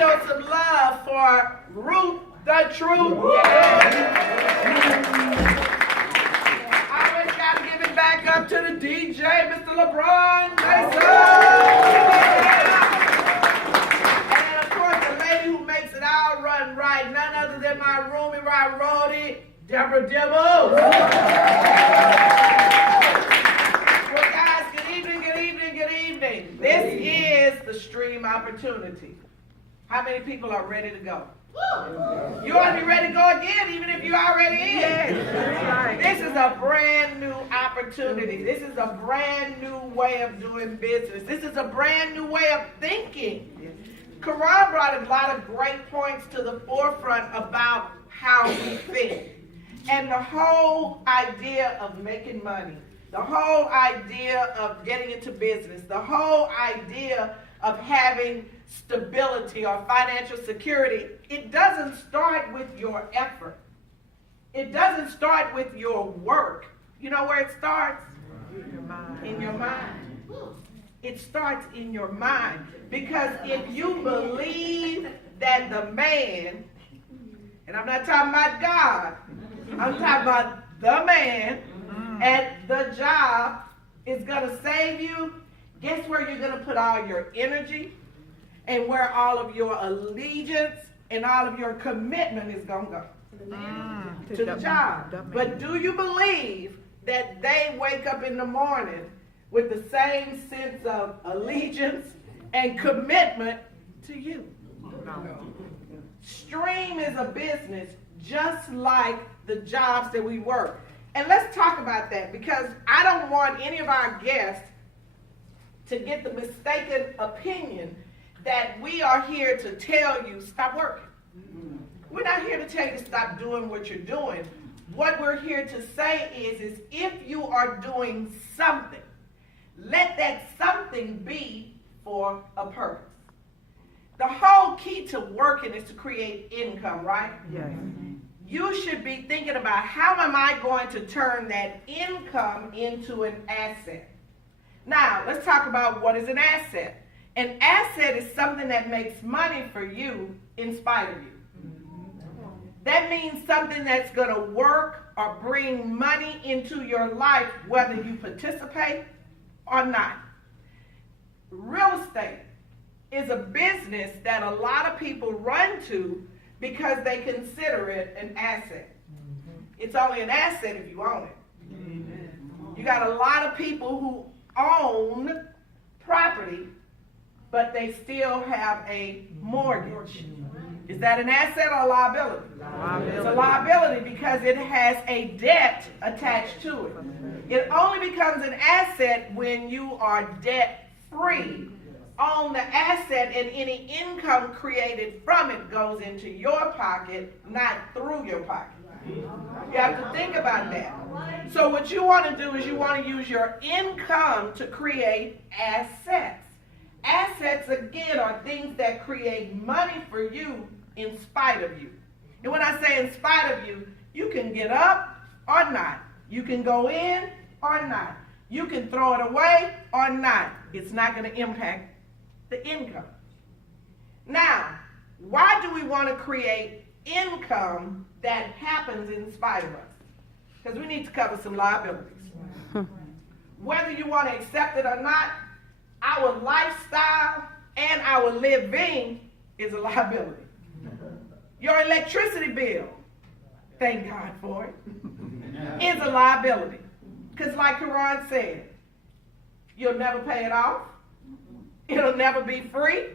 show some love for Ruth the Truth. I always got to give it back up to the DJ, Mr. LeBron Mason. And of course, the lady who makes it all run right, none other than my roomie, my roadie, Deborah Dibbles. Well, guys, good evening, good evening, good evening. This is the Stream Opportunity. How many people are ready to go? You ought to be ready to go again, even if you're already in. Yes. This is a brand new opportunity. This is a brand new way of doing business. This is a brand new way of thinking. Karan brought a lot of great points to the forefront about how we think. And the whole idea of making money, the whole idea of getting into business, the whole idea of having stability or financial security, it doesn't start with your effort. It doesn't start with your work. You know where it starts? In your mind. It starts in your mind. Because if you believe that the man, and I'm not talking about God, I'm talking about the man at the job is going to save you, guess where you're going to put all your energy and where all of your allegiance and all of your commitment is going to go? To the job. But do you believe that they wake up in the morning with the same sense of allegiance and commitment to you? No. Stream is a business just like the jobs that we work. And let's talk about that, because I don't want any of our guests to get the mistaken opinion that we are here to tell you stop working. We're not here to tell you to stop doing what you're doing. What we're here to say is if you are doing something, let that something be for a purpose. The whole key to working is to create income, right? Yes. You should be thinking about, how am I going to turn that income into an asset? Now, let's talk about what is an asset. An asset is something that makes money for you in spite of you. That means something that's going to work or bring money into your life whether you participate or not. Real estate is a business that a lot of people run to because they consider it an asset. It's only an asset if you own it. You got a lot of people who own property, but they still have a mortgage. Is that an asset or a liability? It's a liability because it has a debt attached to it. It only becomes an asset when you are debt-free. Own the asset, and any income created from it goes into your pocket, not through your pocket. You have to think about that. So what you want to do is you want to use your income to create assets. Assets, again, are things that create money for you in spite of you. And when I say in spite of you, you can get up or not. You can go in or not. You can throw it away or not. It's not going to impact the income. Now, why do we want to create income that happens in spite of us? Because we need to cover some liabilities. Whether you want to accept it or not, our lifestyle and our living is a liability. Your electricity bill, thank God for it, is a liability. Because like Karan said, you'll never pay it off. It'll never be free.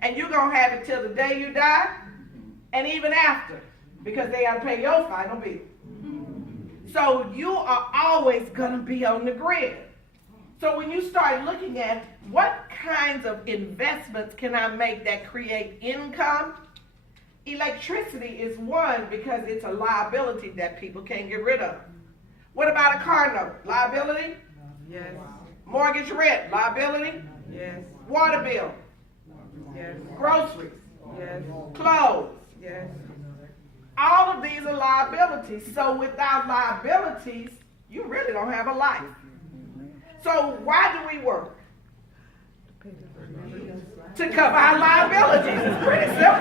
And you're going to have it till the day you die and even after, because they got to pay your final bill. So you are always going to be on the grid. So when you start looking at what kinds of investments can I make that create income, electricity is one because it's a liability that people can't get rid of. What about a car note? Liability? Yes. Mortgage rent? Liability? Yes. Water bill? Yes. Groceries? Yes. Clothes? Yes. All of these are liabilities. So without liabilities, you really don't have a life. So why do we work? To cover our liabilities. It's pretty simple.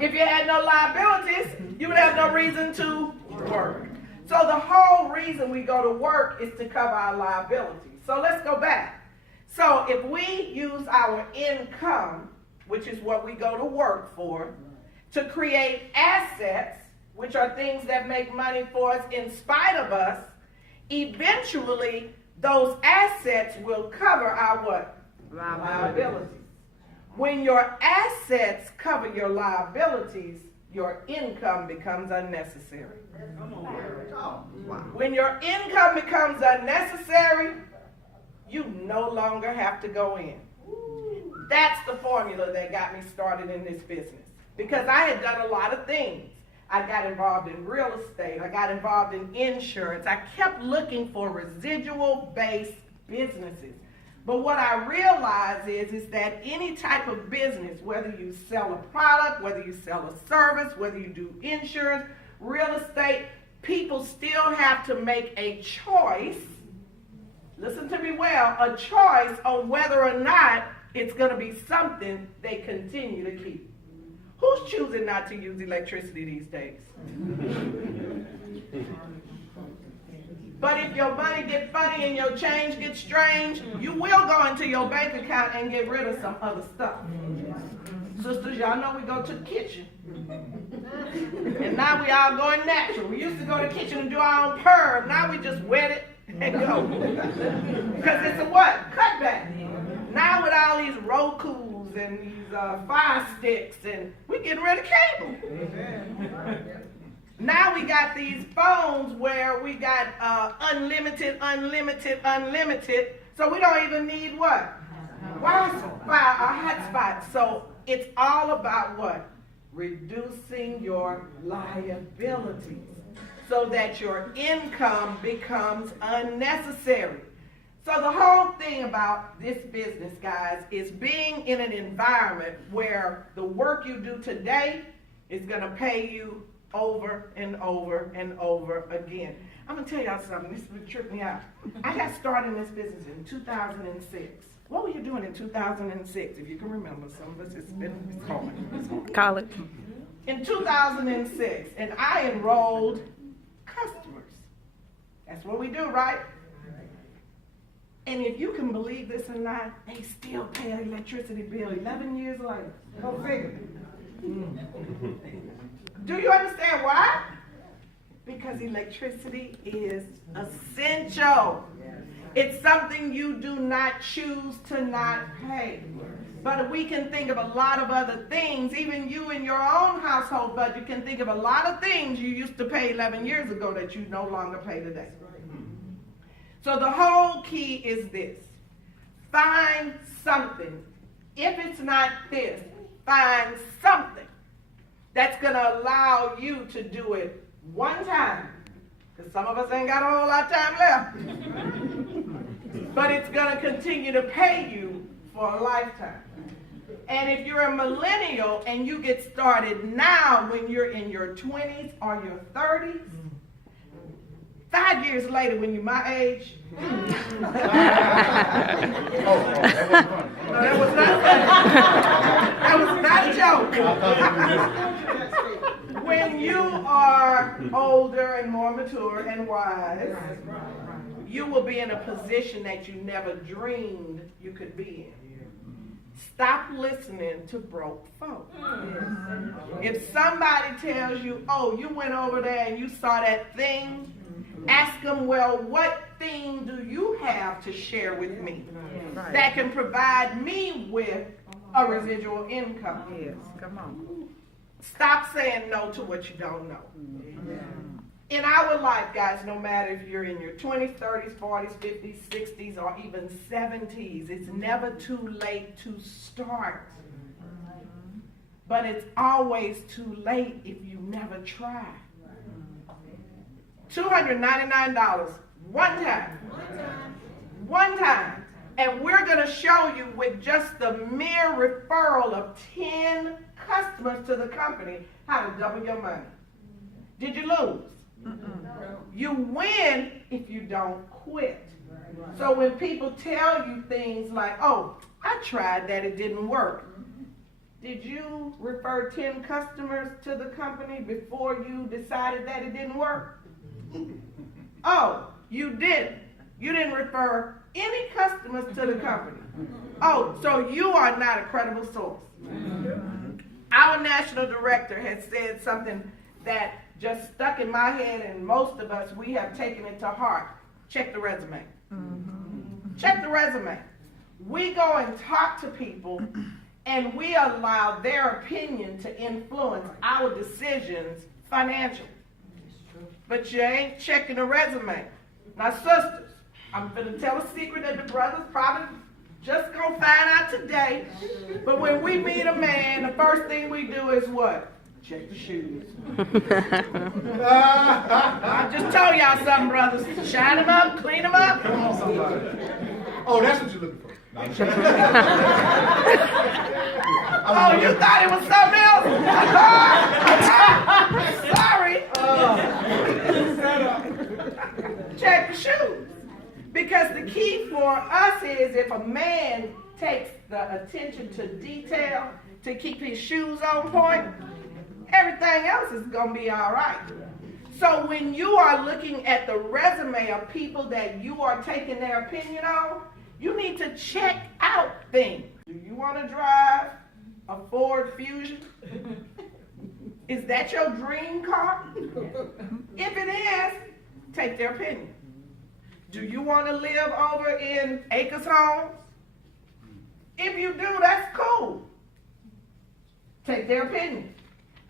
If you had no liabilities, you would have no reason to work. So the whole reason we go to work is to cover our liabilities. So let's go back. So if we use our income, which is what we go to work for, to create assets, which are things that make money for us in spite of us, eventually those assets will cover our what? Liabilities. When your assets cover your liabilities, your income becomes unnecessary. When your income becomes unnecessary, you no longer have to go in. That's the formula that got me started in this business. Because I had done a lot of things. I got involved in real estate. I got involved in insurance. I kept looking for residual-based businesses. But what I realized is that any type of business, whether you sell a product, whether you sell a service, whether you do insurance, real estate, people still have to make a choice, listen to me well, a choice on whether or not it's going to be something they continue to keep. Who's choosing not to use electricity these days? But if your money gets funny and your change gets strange, you will go into your bank account and get rid of some other stuff. Sisters, y'all know we go to the kitchen. And now we all going natural. We used to go to the kitchen and do our own purge. Now we just wet it and go. Because it's a what? Cutback. Now with all these Rokus and these Fire Sticks, and we're getting rid of cable. Now we got these phones where we got unlimited, so we don't even need what? Wi-Fi or hotspot. So it's all about what? Reducing your liabilities so that your income becomes unnecessary. So the whole thing about this business, guys, is being in an environment where the work you do today is going to pay you over and over and over again. I'm going to tell y'all something. This would trip me out. I got started in this business in 2006. What were you doing in 2006? If you can remember, some of us, it's hard. College. In 2006, and I enrolled customers. That's what we do, right? And if you can believe this or not, they still pay an electricity bill 11 years later. Go figure. Do you understand why? Because electricity is essential. It's something you do not choose to not pay. But we can think of a lot of other things. Even you in your own household budget can think of a lot of things you used to pay 11 years ago that you no longer pay today. So the whole key is this. Find something. If it's not this, find something that's going to allow you to do it one time. Because some of us ain't got a whole lot of time left. But it's going to continue to pay you for a lifetime. And if you're a millennial and you get started now when you're in your 20s or your 30s, 5 years later, when you're my age, that was not funny. That was not a joke. When you are older and more mature and wise, you will be in a position that you never dreamed you could be in. Stop listening to broke folks. If somebody tells you, oh, you went over there and you saw that thing, ask them, well, what thing do you have to share with me that can provide me with a residual income? Yes, come on. Stop saying no to what you don't know. In our life, guys, no matter if you're in your 20s, 30s, 40s, 50s, 60s, or even 70s, it's never too late to start. But it's always too late if you never try. $299 one time. One time. And we're going to show you with just the mere referral of 10 customers to the company how to double your money. Did you lose? You win if you don't quit. So when people tell you things like, oh, I tried that, it didn't work. did you refer 10 customers to the company before you decided that it didn't work? Oh, you didn't. You didn't refer any customers to the company. Oh, so you are not a credible source. Our national director has said something that just stuck in my head, and most of us, we have taken it to heart. Check the resume. Check the resume. We go and talk to people, and we allow their opinion to influence our decisions financially. But you ain't checking the resume. Now, sisters, I'm going to tell a secret that the brothers probably just going to find out today. But when we meet a man, the first thing we do is what? Check the shoes. I just told y'all something, brothers. Shine them up, clean them up. Come on, somebody. Oh, that's what you're looking for. No, oh, you thought it was something else? Sorry. Check the shoes. Because the key for us is if a man takes the attention to detail to keep his shoes on point, everything else is going to be all right. So when you are looking at the resume of people that you are taking their opinion on, you need to check out things. Do you want to drive a Ford Fusion? Is that your dream car? If it is, take their opinion. Do you want to live over in Acres Homes? If you do, that's cool. Take their opinion.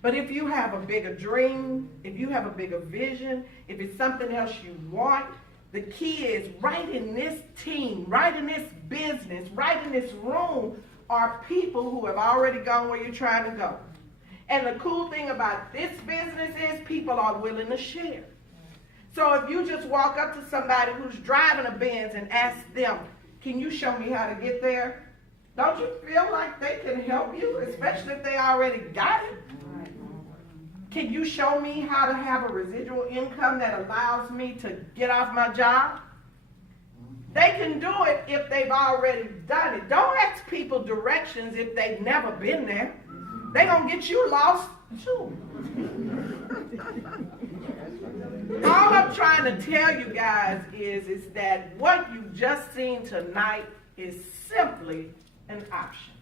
But if you have a bigger dream, if you have a bigger vision, if it's something else you want, the key is right in this team, right in this business, right in this room are people who have already gone where you're trying to go. And the cool thing about this business is people are willing to share. So if you just walk up to somebody who's driving a Benz and ask them, can you show me how to get there? Don't you feel like they can help you, especially if they already got it? Can you show me how to have a residual income that allows me to get off my job? They can do it if they've already done it. Don't ask people directions if they've never been there. They're going to get you lost too. All I'm trying to tell you guys is that what you've just seen tonight is simply an option.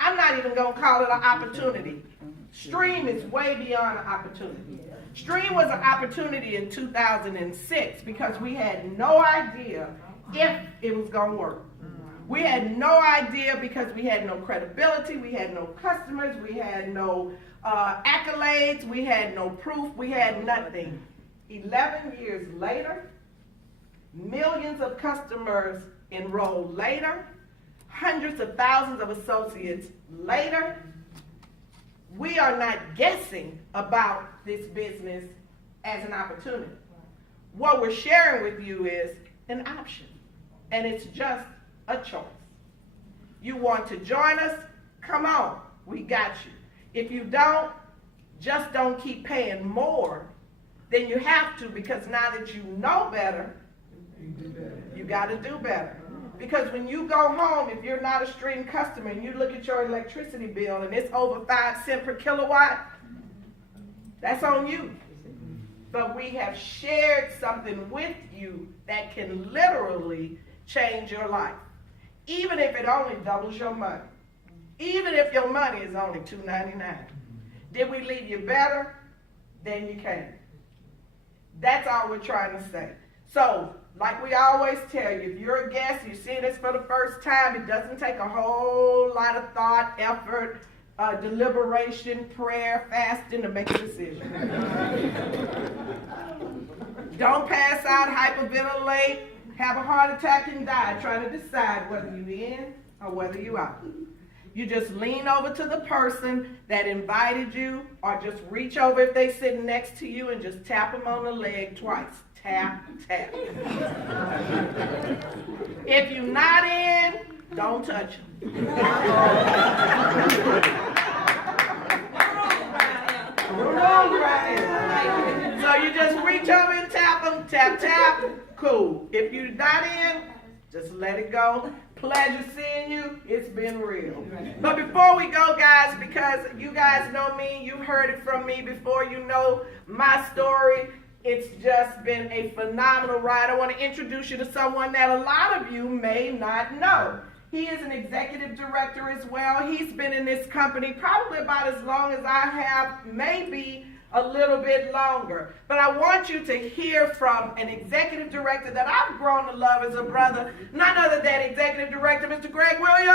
I'm not even going to call it an opportunity. Stream is way beyond an opportunity. Stream was an opportunity in 2006 because we had no idea if it was going to work. We had no idea because we had no credibility, we had no customers, we had no accolades, we had no proof, we had nothing. 11 years later, millions of customers enrolled later, hundreds of thousands of associates later, we are not guessing about this business as an opportunity. What we're sharing with you is an option, and it's just a choice. You want to join us? Come on, we got you. If you don't, just don't keep paying more than you have to, because now that you know better, you got to do better. Because when you go home, if you're not a Stream customer and you look at your electricity bill and it's over 5 cents per kilowatt, that's on you. But we have shared something with you that can literally change your life. Even if it only doubles your money. Even if your money is only $2.99. Did we leave you better? Then you came. That's all we're trying to say. So, like we always tell you, if you're a guest, you see this for the first time, it doesn't take a whole lot of thought, effort, deliberation, prayer, fasting to make a decision. Don't pass out, hyperventilate, have a heart attack and die trying to decide whether you're in or whether you're out. You just lean over to the person that invited you, or just reach over if they're sitting next to you and just tap them on the leg twice. Tap, tap. If you're not in, don't touch them. So you just reach over and tap them, tap, tap, cool. If you're not in, just let it go. Pleasure seeing you. It's been real. But before we go, guys, because you guys know me, you've heard it from me before, you know my story. It's just been a phenomenal ride. I want to introduce you to someone that a lot of you may not know. He is an executive director as well. He's been in this company probably about as long as I have, maybe a little bit longer. But I want you to hear from an executive director that I've grown to love as a brother, none other than executive director, Mr. Greg Williams.